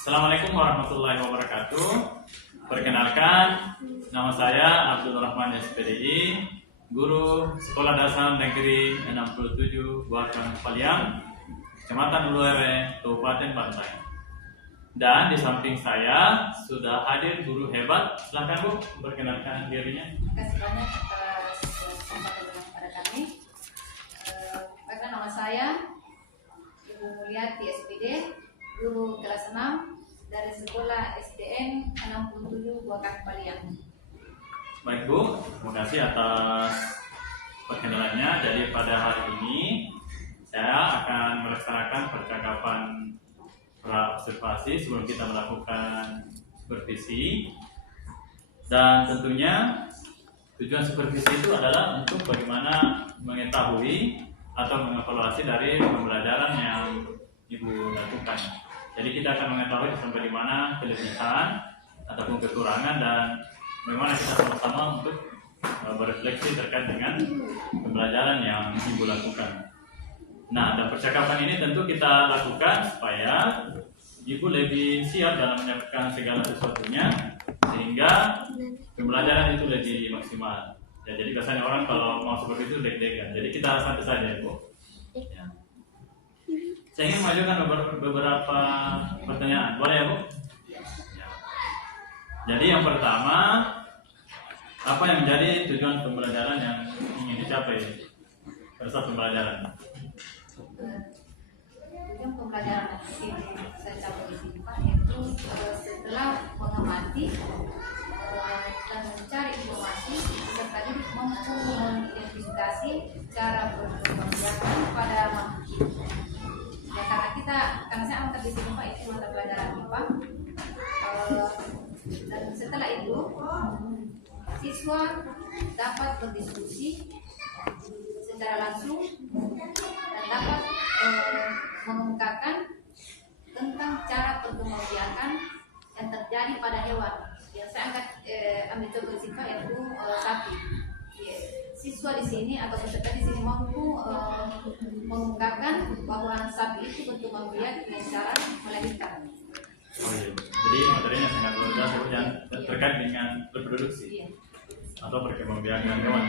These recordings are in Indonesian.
Assalamualaikum warahmatullahi wabarakatuh. Perkenalkan, nama saya Abdul Rahman SPDI, guru Sekolah Dasar Negeri 67 Buakan Paliang, Kecamatan Uluewe, Kabupaten Bantai. Dan di samping saya sudah hadir guru hebat. Silakan Bu, perkenalkan dirinya. Terima kasih banyak atas kesempatan kepada kami. Perkenalkan nama saya Ibu Mulyati SPD, guru kelas 6 dari Sekolah SDN 67 Buakan Paliang. Baik Bu, terima kasih atas perkenalannya. Jadi pada hari ini saya akan melaksanakan percakapan pra-observasi sebelum kita melakukan supervisi. Dan tentunya tujuan supervisi itu adalah untuk bagaimana mengetahui atau mengevaluasi dari pembelajaran yang Ibu lakukan. Jadi kita akan mengetahui sampai di mana kelebihan ataupun kekurangan dan bagaimana kita sama-sama untuk berefleksi terkait dengan pembelajaran yang Ibu lakukan. Nah, dan percakapan ini tentu kita lakukan supaya Ibu lebih siap dalam menyampaikan segala sesuatunya sehingga pembelajaran itu lebih maksimal. Ya, jadi biasanya orang kalau mau seperti itu deg-degan. Jadi kita santai saja, Ibu. Ya. Saya ingin mengajukan beberapa pertanyaan. Boleh ya, Bu? Ya. Jadi yang pertama, apa yang menjadi tujuan pembelajaran yang ingin dicapai pada saat pembelajaran? Tujuan pembelajaran yang saya capai di sini Pak, yaitu setelah mengamati dan mencari informasi serta mampu mengidentifikasi cara berpembelajaran pada makhluk. Ya, karena saya angkat di sini Pak, itu mata pelajaran IPA. Dan setelah itu siswa dapat berdiskusi secara langsung dan dapat mengemukakan tentang cara perkembangbiakan yang terjadi pada hewan. Yang saya angkat ambil contoh di sini yaitu sapi. Siswa di sini atau peserta di sini mampu mengungkapkan bahwa sapi itu berkembang biak dengan cara melahirkan. Oh, iya. Jadi materinya sangat luas yang terkait dengan reproduksi atau perkembangbiakan hewan.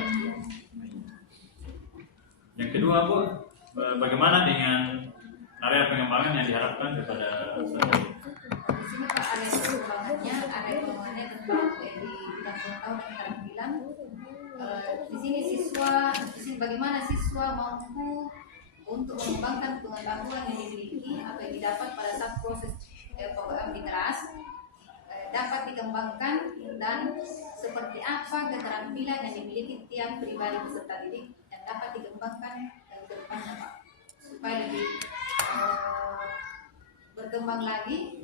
Yang kedua, Bu, bagaimana dengan area pengembangan yang diharapkan kepada sapi? Di sini Pak, area pengembangannya tentang di bidang pengetahuan dan keterampilan. Di sini bagaimana siswa mampu untuk mengembangkan pengetahuan yang dimiliki atau yang didapat pada saat proses literasi dapat dikembangkan dan seperti apa keterampilan yang dimiliki tiap pribadi peserta didik yang dapat dikembangkan ke depannya Pak, supaya lebih berkembang lagi.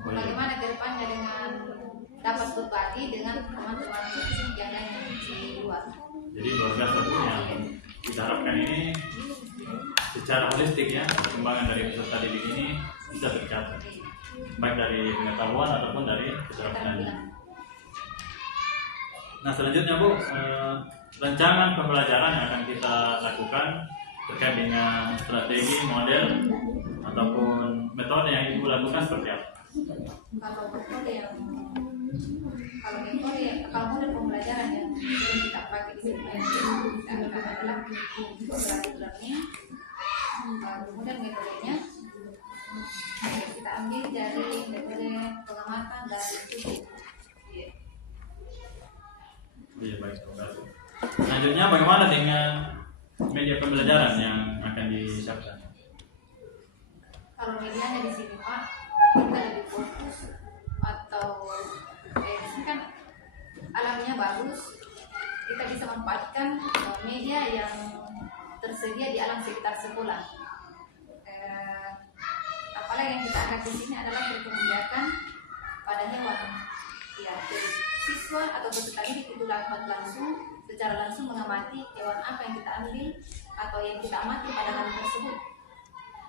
Bagaimana ke depannya dengan dapat berbagi dengan teman-teman yang lain di luar. Jadi luar biasa Bu, yang kita harapkan ini secara holistik ya, perkembangan dari peserta didik ini bisa tercapai baik dari pengetahuan ataupun dari keterampilan. Nah, selanjutnya Bu, rancangan pembelajaran yang akan kita lakukan terkait dengan strategi, model ataupun metode yang Ibu lakukan seperti apa? Kalau model pembelajaran yang sering kita pakai di sini adalah collaborative learning. Kemudian metodenya kita ambil dari metode pengamatan dan studi. Iya, baik, terima kasih. Selanjutnya bagaimana dengan media pembelajaran yang akan disiapkan? Kalau medianya di sini Pak, kita lebih fokus atau di sini kan alamnya bagus, kita bisa memanfaatkan media yang tersedia di alam sekitar sekolah. Apalagi yang kita angkat di sini adalah perkembangbiakan pada hewan. Ya, jadi siswa atau peserta didik itu secara langsung mengamati hewan apa yang kita ambil atau yang kita amati pada hewan tersebut.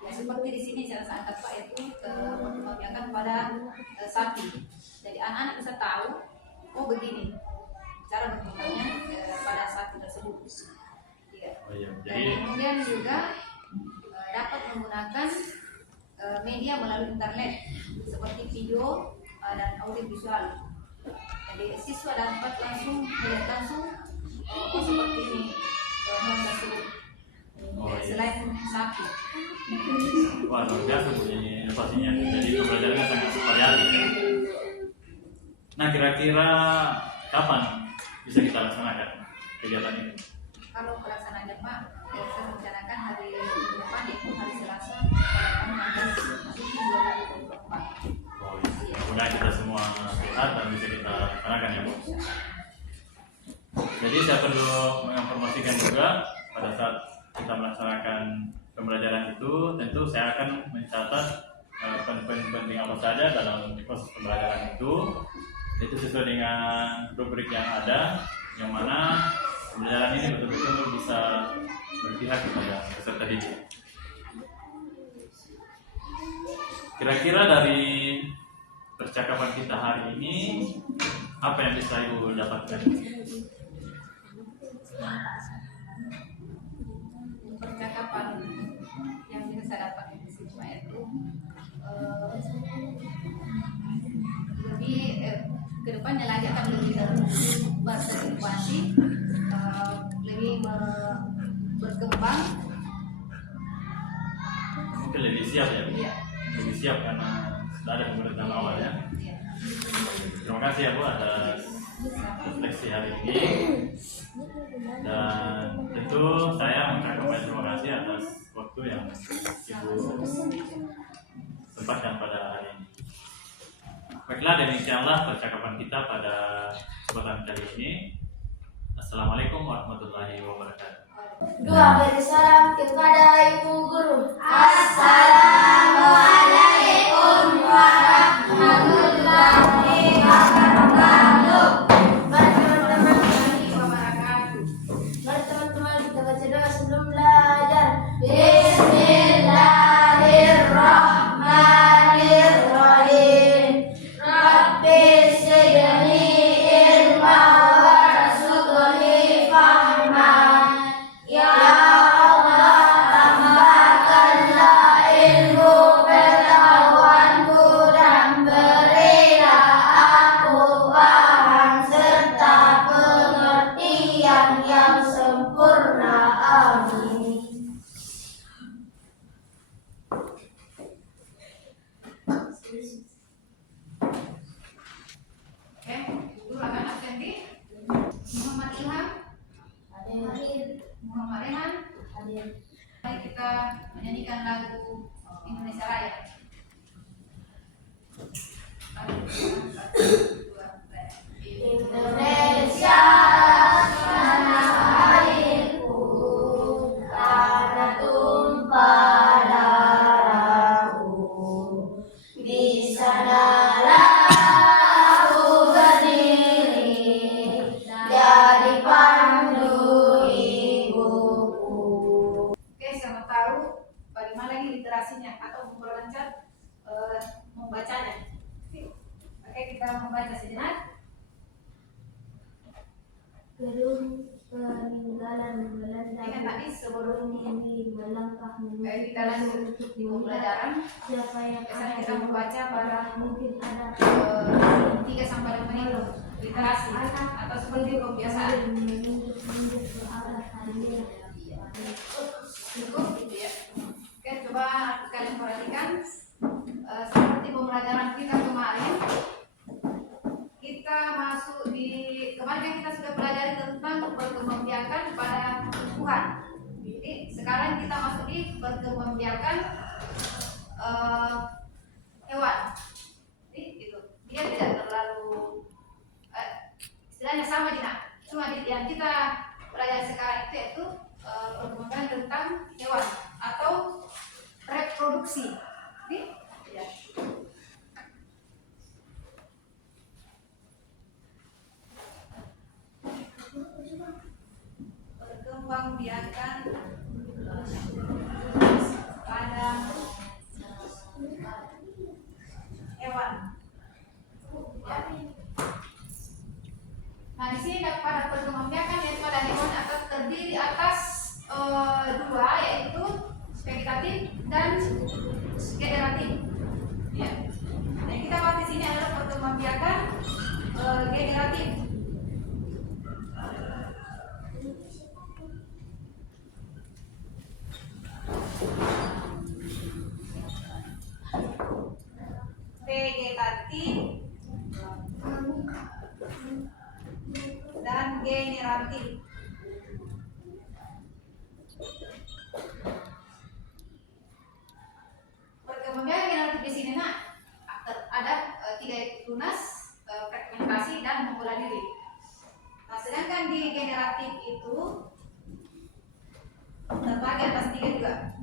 Ya, seperti di sini saya angkat Pak, yaitu perkembangbiakan pada sapi. Jadi anak-anak bisa tahu, oh begini cara berkembangnya pada sapi tersebut. Ya. Oh, iya. Dan kemudian juga dapat menggunakan media melalui internet seperti video dan audio visual. Jadi siswa dapat langsung melihat langsung seperti ini hewan tersebut. Selain sapi. Wah, luar biasa Bu ini inovasinya. Jadi pembelajarannya sangat variatif. Nah, kira-kira kapan bisa kita laksanakan kegiatan ini? Kalau pelaksanaannya Pak, saya rencanakan hari depan yaitu hari Selasa pada tanggal 2024. Oh, iya. Mudah kita semua sehat dan bisa kita laksanakan ya Bu. Jadi saya perlu menginformasikan juga pada saat kita melaksanakan pembelajaran itu, tentu saya akan mencatat poin-poin penting apa saja dalam proses pembelajaran itu sesuai dengan rubrik yang ada, yang mana pembelajaran ini betul-betul bisa berpihak kepada peserta didik. Kira-kira dari percakapan kita hari ini, apa yang bisa Ibu dapatkan? Percakapan yang bisa saya dapat di siswa itu lebih kedepannya lagi akan lebih berpartisipasi, lebih berkembang. Mungkin lebih siap ya, Bu? Iya. Lebih siap karena sudah ada pemerintahan awal ya. Iya. Terima kasih ya Bu atas refleksi hari ini. Dan tentu saya mengucapkan terima kasih atas waktu yang Ibu sempatkan pada hari ini. Baiklah, demikianlah percakapan kita pada kesempatan kali ini. Assalamualaikum warahmatullahi wabarakatuh. Dua beri salam kepada ibu guru. Assalamualaikum warahmatullahi wabarakatuh. Mari teman-teman kita baca doa sebelum belajar. Bismillahirrahmanirrahim. Rabbi zidni ilma warzuqni fahman. Ya Allah, tambahkanlah ilmu pengetahuanku dan berilah aku paham serta pengertian yang sempurna. Amin. Oke, dulu akan absen Muhammad Ilham, Hadir. Muhammad Rehan. Hadir. Mari kita menyanyikan lagu Indonesia Raya. Satu, dua, tiga. Indonesia tanah airku, tanah tumpah darahku. Di sanalah aku berdiri, jadi pandu ibuku. Oke, sama tahu bagaimana lagi literasinya atau memperlancar membacanya. Oke, kita membaca sejenak. Gedung peninggalan Belanda Ingat tadi sebelum ini melangkah kita lanjut di pembelajaran, siapa yang biasanya kita membaca pada mungkin ada 3 sampai 5 menit literasi atau seperti pembiasaan. Cukup gitu ya. Oke, coba kalian perhatikan seperti pembelajaran kita kemarin. Kita masuk di kemarin kan kita sudah pelajari tentang perkembangbiakan pada tumbuhan. Jadi sekarang kita masuk di perkembangbiakan hewan. Jadi gitu. Dia tidak terlalu istilahnya sama Dina. Cuma yang kita pelajari sekarang itu yaitu perkembangan tentang hewan atau reproduksi. Jadi, ya. Perkembangbiakan pada hewan. Ya. Nah, di sini pada perkembangbiakan yaitu pada hewan atau terdiri atas dua, yaitu vegetatif dan generatif. Ya. Yang kita bahas di sini adalah perkembangbiakan generatif. Vegetatif dan generatif. Perkembangbiakan generatif di sini nak ada 3 tunas, fragmentasi dan memula diri. Nah, sedangkan di generatif itu terbagi atas 3 juga.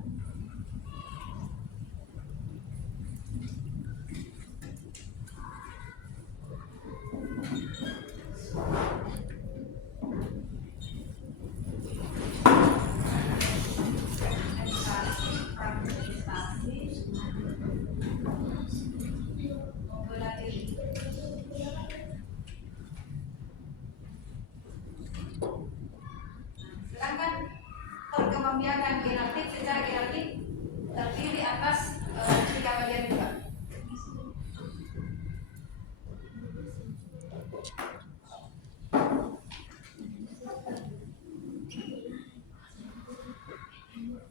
Sedangkan perkembangbiakan generatif secara generatif terdiri atas 3 bagian juga.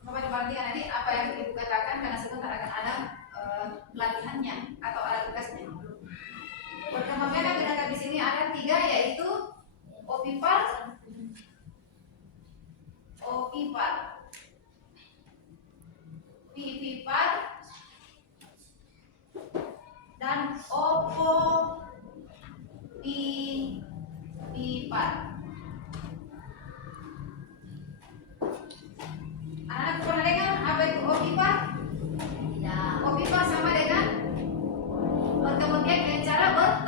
Coba diperhatikan nanti apa yang ibu katakan karena sebentar akan ada latihannya atau ada tugasnya. Perkembangbiakan generatif di sini ada 3 yaitu opipar, vivipar, dan opovivipar. Anak pernah dengar apa itu opipar? Tidak. Opipar sama dengan perkembangbiakan dengan cara bertelur.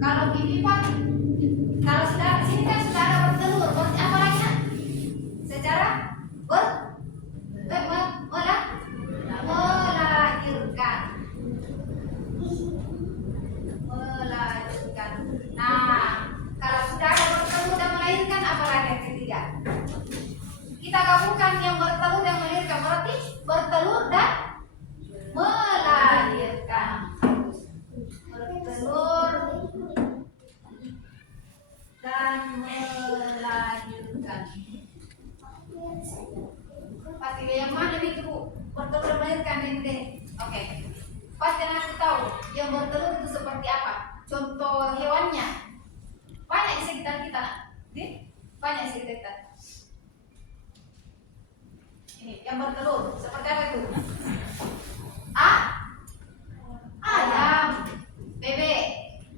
Kalau vivipar, kalau sudah di sini kan sudah ada bertelur, berarti apa lagi nak? Secara melahirkan. Nah, kalau sudah ada bertelur dan melahirkan, apa lagi yang ketiga? Kita gabungkan yang bertelur dan melahirkan, berarti bertelur dan melahirkan. Bertelur dan melahirkan. Pasti yang mana nih Bu? Bertelur dan melahirkan ini. Oke. Pasti aku tahu yang bertelur itu seperti apa. Contoh hewannya banyak di sekitar kita. Banyak di sekitar kita. Ini yang bertelur seperti apa itu? Ayam, bebek,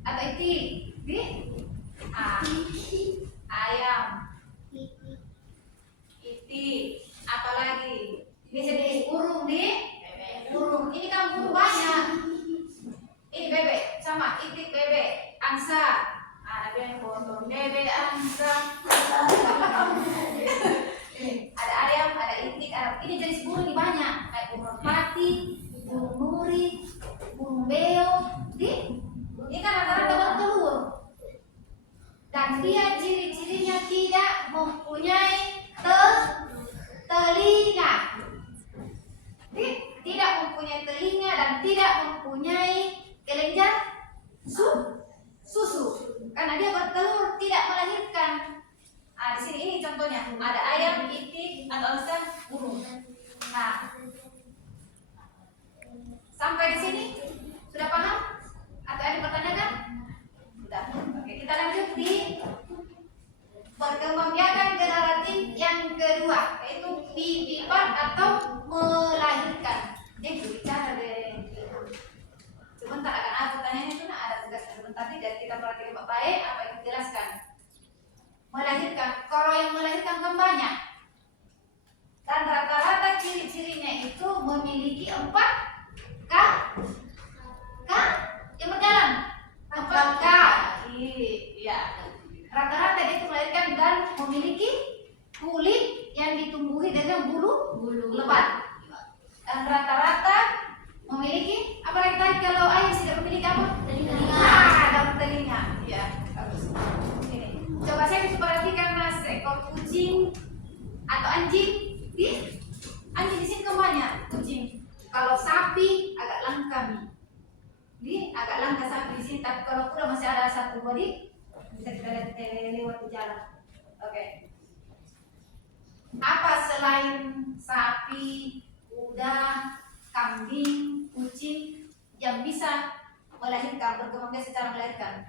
atau itik. Ayam, itik, apalagi bisa jenis burung burung. Ini kan burung banyak. Ini bebek sama itik, bebek, angsa. Ada yang potong bebek, angsa. Ada ayam, ada itik, ini jenis burung ini banyak. Kayak burung merpati, burung nuri, burung beo. Ini kan rata-rata bertelur. Dan dia ciri-cirinya tidak mempunyai telinga. Tidak mempunyai telinga dan tidak mempunyai kelenjar susu. Karena dia bertelur tidak melahirkan. Di sini ini contohnya ada ayam, itik, atau angsa, burung. Nah, sampai di sini sudah paham? Atau ada pertanyaan? Sudah. Oke, kita lanjut di perkembangbiakan generatif yang kedua, yaitu vivipar atau melahirkan. Dia berbicara deh. Sebentar akan ada pertanyaan itu, ada tugas sebentar nih, dan kita perhatikan baik apa yang dijelaskan. Melahirkan, kalau yang melahirkan kan banyak, dan rata-rata ciri-cirinya itu memiliki 4 yang berjalan, 4 kaki. Iya. Rata-rata dia itu melahirkan dan memiliki kulit yang ditumbuhi dengan bulu lebat. Dan rata-rata memiliki apa lagi tadi kalau ayam tidak memiliki apa? Telinga. Ada telinga. Ya, bagus. Ini. Coba saya perhatikan mas, ekor kucing atau anjing. Anjing di sini kemana? Kucing. Kalau sapi agak langka nih. Agak langka sapi di sini. Tapi kalau kuda masih ada satu body, bisa kita lihat lewat di jalan. Oke. Apa selain sapi, kuda, kambing, kucing yang bisa melahirkan, berkembang biak secara melahirkan?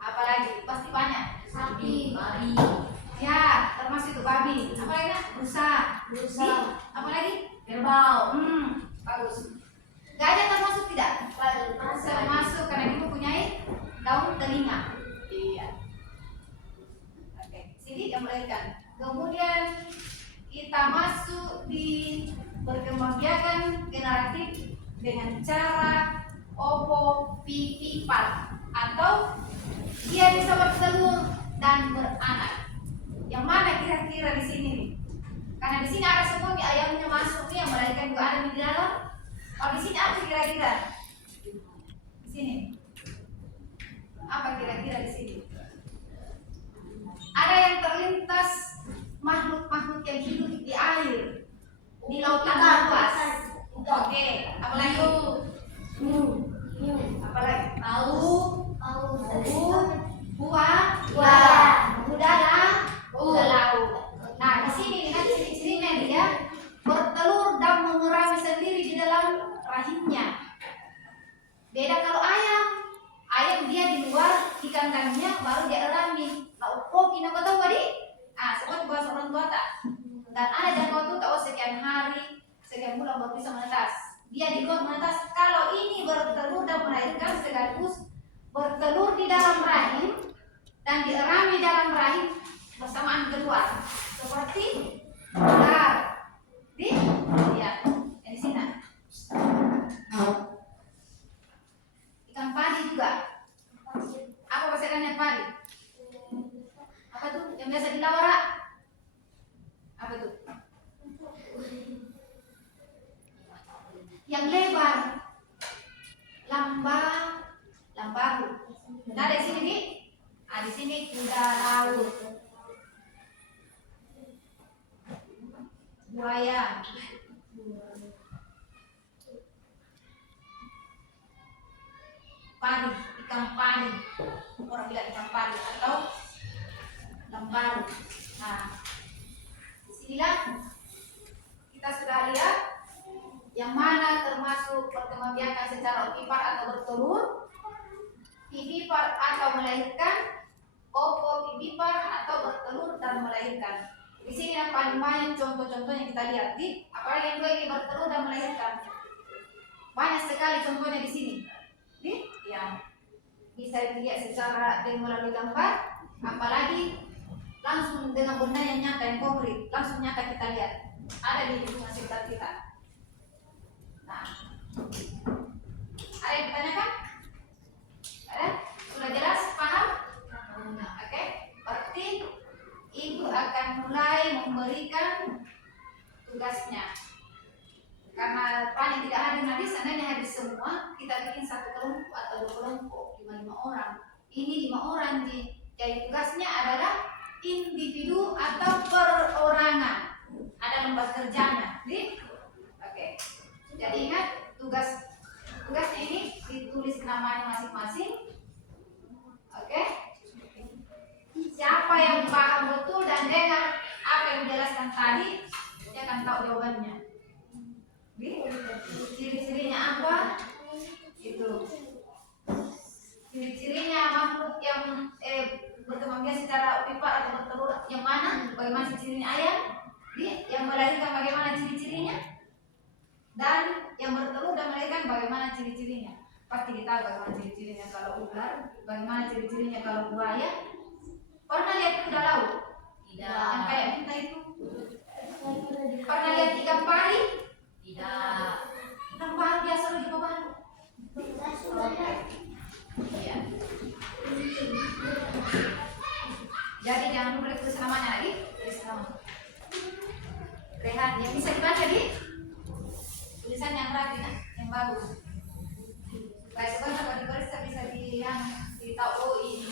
Apalagi? Pasti banyak. Sapi, babi, Ya, termasuk itu babi. Apa lagi? Rusa. Apa lagi? kerbau, Bagus. Gajah termasuk tidak? Termasuk karena dia mempunyai daun telinga. Iya. Oke, sini yang melahirkan. Kemudian kita masuk di perkembangbiakan generatif dengan cara ovovivipar atau dia bisa bertelur dan beranak. Yang mana kira-kira di sini nih? Karena di sini ada semua nih ayamnya masuk nih yang melahirkan juga ada di dalam. Kalau di sini apa kira-kira? Di sini. Apa kira-kira di sini? Ada yang terlintas makhluk-makhluk yang hidup di air, di lautan luas. Oke, apa lagi? Apa lagi? Kuda laut. Nah, di sini dengan ciri-cirinya dia bertelur dan mengerami sendiri di dalam rahimnya. Beda kalau ayam dia di luar di kandangnya baru dia erami. Kita tahu tadi? Seperti bahasa orang tua tak. Dan ada jangkauan tuh tahu sekian hari, sekian bulan baru bisa menetas. Dia di luar menetas. Kalau ini bertelur dan melahirkan sekaligus bertelur di dalam rahim dan dierami dalam rahim bersamaan keluar seperti ular di sini. Ikan padi juga. Apa bahasa ikannya padi? Apa tuh yang biasa di lawara? Apa tuh? Yang lebar, lambaru. Nah, di sini nih. Di sini kuda laut, buaya, padi, ikan padi, orang bilang ikan padi atau lambaru. Nah, disinilah kita sudah lihat yang mana termasuk perkembangbiakan secara ovipar atau bertelur, vivipar atau melahirkan, ovovivipar atau bertelur dan melahirkan. Di sini yang paling banyak contoh-contoh yang kita lihat. Apalagi yang dua ini bertelur dan melahirkan. Banyak sekali contohnya di sini. Ya, bisa dilihat secara melalui gambar, apalagi langsung dengan benda yang nyata, yang konkret, langsung nyata kita lihat. Ada di lingkungan sekitar kita. Nah, ada yang ditanyakan? Ada? Sudah jelas? Paham? Oke. Berarti ibu akan mulai memberikan tugasnya. Karena paling tidak hadir nanti, seandainya hadir semua, kita bikin satu kelompok atau dua kelompok, 5 orang. Ini 5 orang jadi tugasnya adalah individu atau perorangan. Ada lembar kerjanya, oke. Jadi ingat tugasnya ini ditulis namanya masing-masing, oke. Siapa yang paham betul dan dengar apa yang dijelaskan tadi, dia akan tahu jawabannya. Ciri-cirinya apa? Itu. Ciri-cirinya makhluk yang berkembang biak secara ovipar atau bertelur yang mana? Bagaimana ciri-cirinya ayam? Yang melahirkan bagaimana ciri-cirinya? Dan yang bertelur dan melahirkan bagaimana ciri-cirinya? Pasti kita tahu bagaimana ciri-cirinya kalau ular, bagaimana ciri-cirinya kalau buaya. Pernah lihat kuda laut? Tidak. Yang kayak kita itu? Pernah lihat ikan pari? Tidak. Ikan pari biasa di bawah. Iya. Jadi jangan lupa tulis namanya lagi. Tulis nama. Rehan yang bisa dibaca tulisan yang rapi, yang bagus. Supaya sebentar kalau diperiksa bisa ditahu ini.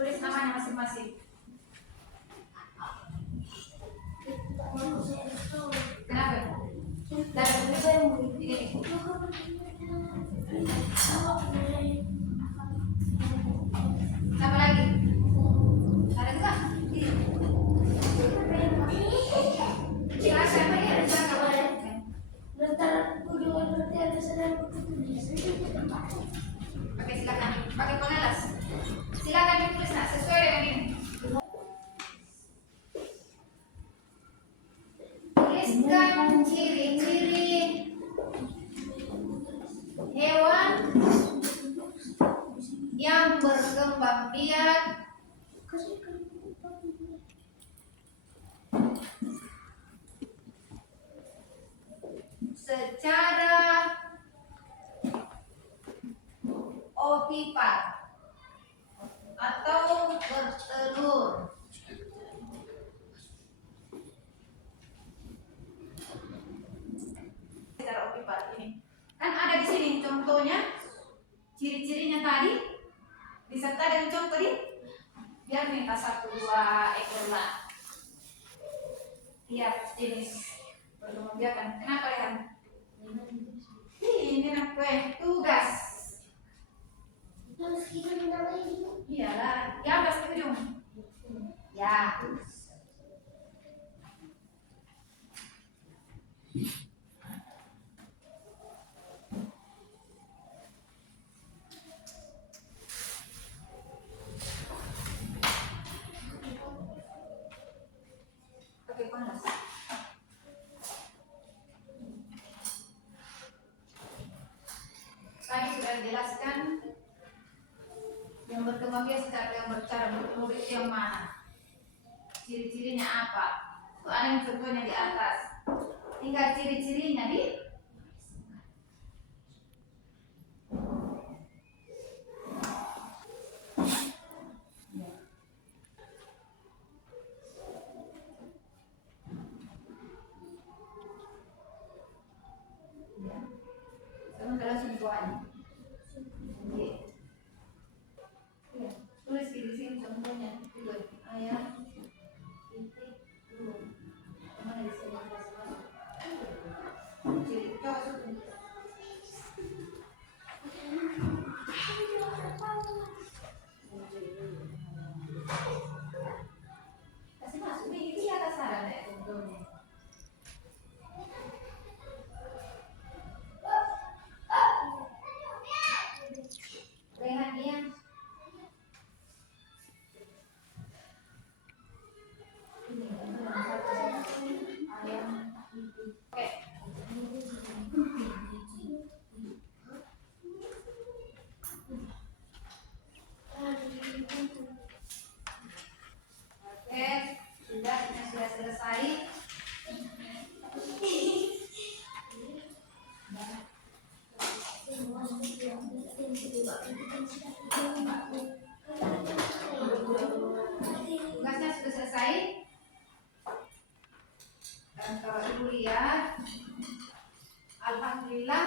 tulis namanya masing-masing. Kenapa? Ini. Apa lagi? Ada juga? Silakan ya, silakan. Oke, silakan. Pakai pengalas. Silakan ditulis nak sesuai dengan ini. Tuliskan ciri-ciri hewan yang berkembang biak secara ovipat atau bertelur. Secara ovipat ini kan ada di sini contohnya, ciri-cirinya tadi disertai dengan contoh tadi. Biar minta 1-2 ekor lah tiap jenis berkembang biakan. Kenapa ya? Ini nak kue tugas. Iyalah, di atas ke ujung. Ya. Oke, panas. Tadi sudah dijelaskan yang berkembang biak secara yang bertelur itu yang mana, ciri-cirinya apa. Tuh ada yang contohnya di atas, tinggal ciri-cirinya di sementara sentuhan. Tulis di sini contohnya. Ayam titik dulu. Mana di sini masuk? Ciri coba. Kasih masuk ini di atas sana ya contohnya. Lihat dia. Sudah selesai. Tugasnya sudah selesai. Dan kalau ibu lihat, alhamdulillah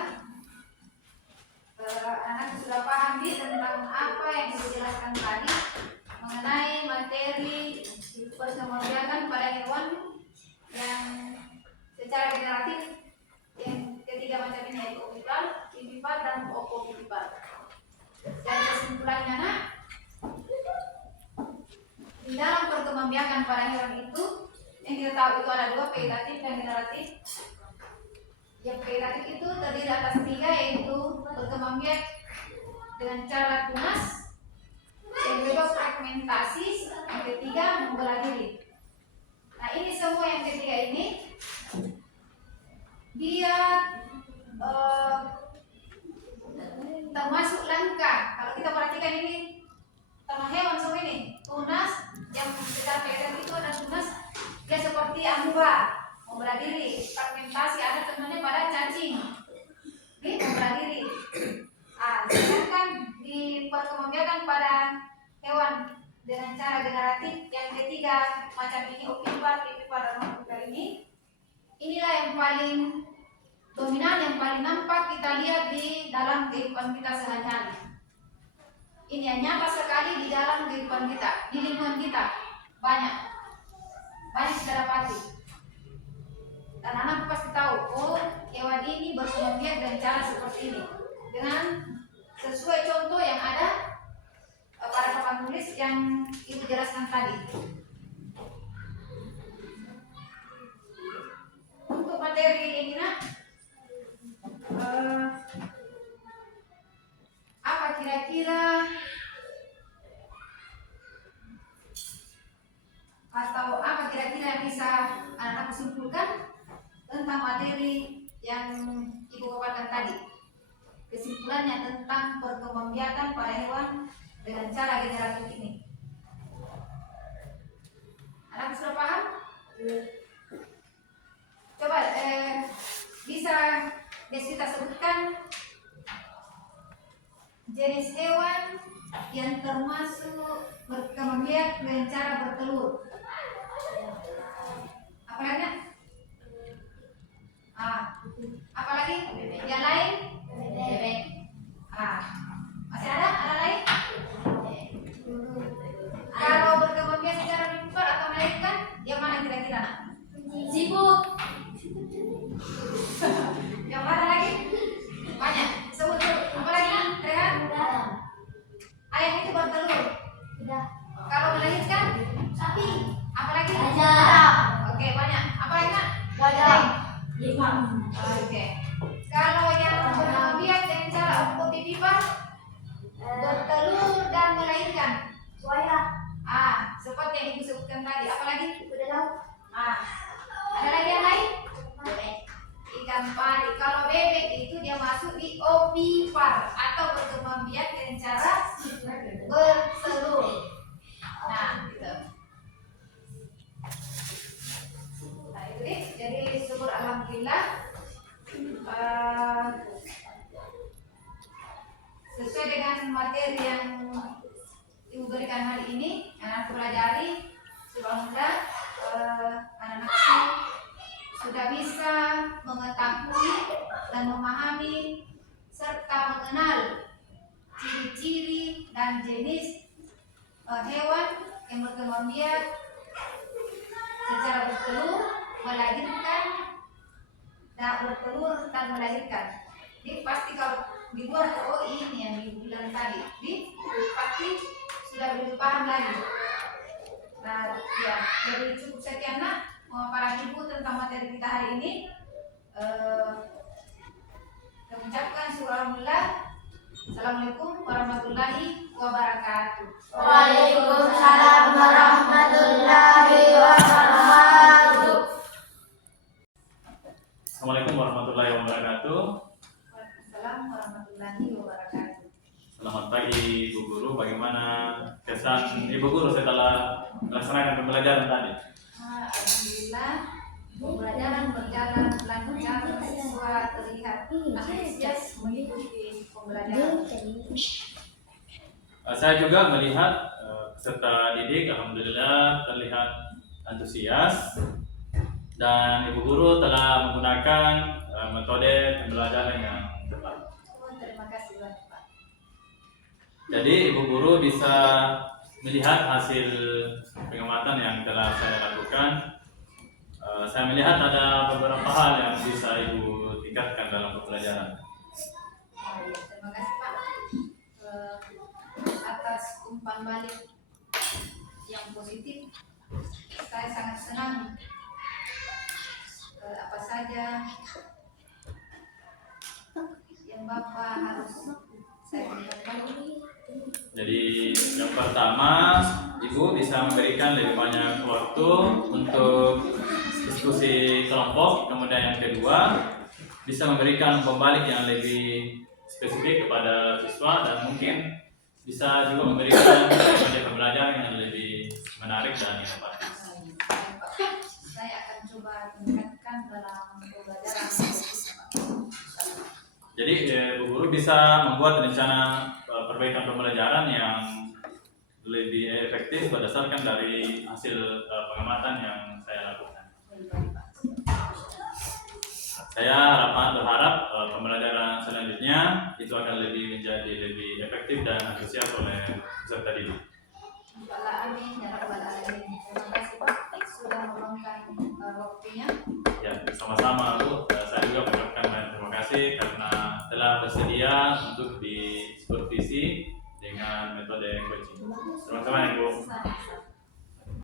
anak sudah paham tentang apa yang dijelaskan tadi mengenai materi perkembangbiakan pada hewan yang secara generatif yang ketiga macam ini, yaitu ovipar, vivipar, dan opovivipar. Dan kesimpulannya nak, di dalam perkembangbiakan pada hewan itu yang kita tahu itu ada 2, vegetatif dan generatif. Yang vegetatif itu terdiri atas 3, yaitu berkembang biak dengan cara tunas, yang kedua fragmentasi, yang ketiga membelah diri. Nah ini semua yang ketiga ini dia termasuk langka. Kalau kita perhatikan ini termasuk hewan semua ini tunas, yang secara vegetatif itu ada tunas, dia seperti amuba, membelah diri. Fragmentasi ada temannya pada cacing, ini membelah diri. Sedangkan di perkembangbiakan pada hewan dengan cara generatif yang ketiga macam ini, ovipar, vivipar, dan ovipar ini, inilah yang paling dominan, yang paling nampak kita lihat di dalam kehidupan kita sehari-hari. ini ya nyata sekali di dalam kehidupan kita, di lingkungan kita banyak kita dapati. Dan anak pasti tahu, oh hewan ini berkembang biak dengan cara seperti ini, dengan sesuai contoh yang ada pada papan tulis yang ibu jelaskan tadi. Untuk materi ini nak, apa kira-kira atau apa kira-kira yang bisa anak-anak simpulkan tentang materi yang ibu paparkan tadi? Kesimpulannya tentang perkembangbiakan pada hewan dengan cara generatif ini. Anak sudah paham? Coba bisa Desita sebutkan jenis hewan yang termasuk berkembang biak dengan cara bertelur. Apa lagi? Apalagi yang lain? Bebek. Masih ada? Ada lain? Kalau berkembang biak secara limpar atau melahirkan, yang mana kira-kira? Sibuk. Yang mana lagi? Banyak. Sebut dulu. Apa lagi? Rehan? Ayam itu bertelur. Udah. Kalau melahirkan? Sapi. Apa lagi? Gajah. Oke, banyak. Apa lagi? Gajah. 5. Oke. Kalau yang berkembang biak dengan cara ovipivipar, bertelur dan melahirkan. Buaya. Seperti yang ibu sebutkan tadi. Apa lagi? Udah tahu. Ada lagi yang lain? Ikan pari. Kalau bebek itu dia masuk di ovipar atau berkembang biak dengan cara bertelur. Nah, gitu. Nah, itu deh. Jadi syukur alhamdulillah. Sesuai dengan materi yang ibu berikan hari ini, yang aku pelajari, semoga anak-anak sudah bisa mengetahui dan memahami serta mengenal ciri-ciri dan jenis hewan yang berkembang biak secara bertelur, melahirkan, dan bertelur dan melahirkan. Jadi pasti kalau di luar, oh ini yang dibilang tadi, pasti sudah lebih paham lagi. Nah, ya, jadi cukup sekian nak para ibu tentang materi kita hari ini. Kami ucapkan alhamdulillah. Assalamualaikum warahmatullahi wabarakatuh. Waalaikumsalam warahmatullahi wabarakatuh. Assalamualaikum warahmatullahi wabarakatuh. Waalaikumsalam warahmatullahi wabarakatuh. Selamat pagi Bu Guru, bagaimana kesan Ibu Guru setelah melaksanakan pembelajaran tadi? Alhamdulillah, pembelajaran berjalan lancar, siswa terlihat antusias mengikuti pembelajaran. Saya juga melihat peserta didik alhamdulillah terlihat antusias dan Ibu Guru telah menggunakan metode pembelajaran yang tepat. Terima kasih banyak Pak. Jadi Ibu Guru bisa melihat hasil pengamatan yang telah saya lakukan. Saya melihat ada beberapa hal yang bisa Ibu tingkatkan dalam pembelajaran. Terima kasih Pak atas umpan balik yang positif. Saya sangat senang. Apa saja yang Bapak harus saya berikan. Jadi yang pertama, Ibu bisa memberikan lebih banyak waktu untuk diskusi kelompok. Kemudian yang kedua, bisa memberikan pembalik yang lebih spesifik kepada siswa dan mungkin bisa juga memberikan metode pembelajaran yang lebih menarik dan inovatif. Saya akan coba meningkatkan dalam pembelajaran. Jadi Bu Guru bisa membuat rencana perbaikan pembelajaran yang lebih efektif berdasarkan dari hasil pengamatan yang saya lakukan. Saya berharap pembelajaran selanjutnya itu akan menjadi lebih efektif dan antusias oleh peserta didik. Amin ya rabbal alamin. Terima kasih Pak sudah meluangkan waktunya. Ya, sama-sama Bu. Saya juga mengucapkan banyak terima kasih karena telah bersedia untuk disupervisi